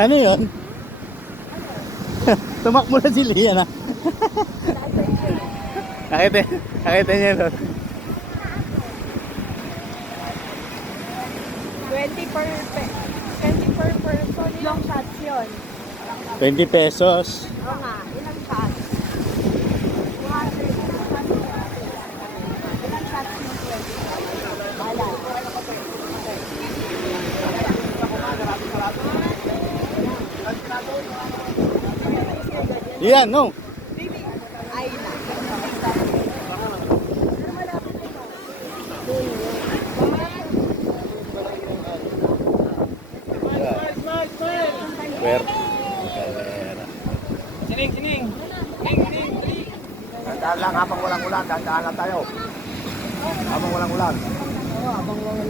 Ano yun? Tumakbo na si Lian ah. Nakita niya yun. 20 per person. Ilang shots yun? 20 pesos. Oo nga, ilang shots? 200. Ilang shots yung 20? Bahala. Lian, no. Ay na. Where? Sining. Tandaan lang habang walang ulan, tandaan lang tayo. Habang walang ulan. Oo, abang walang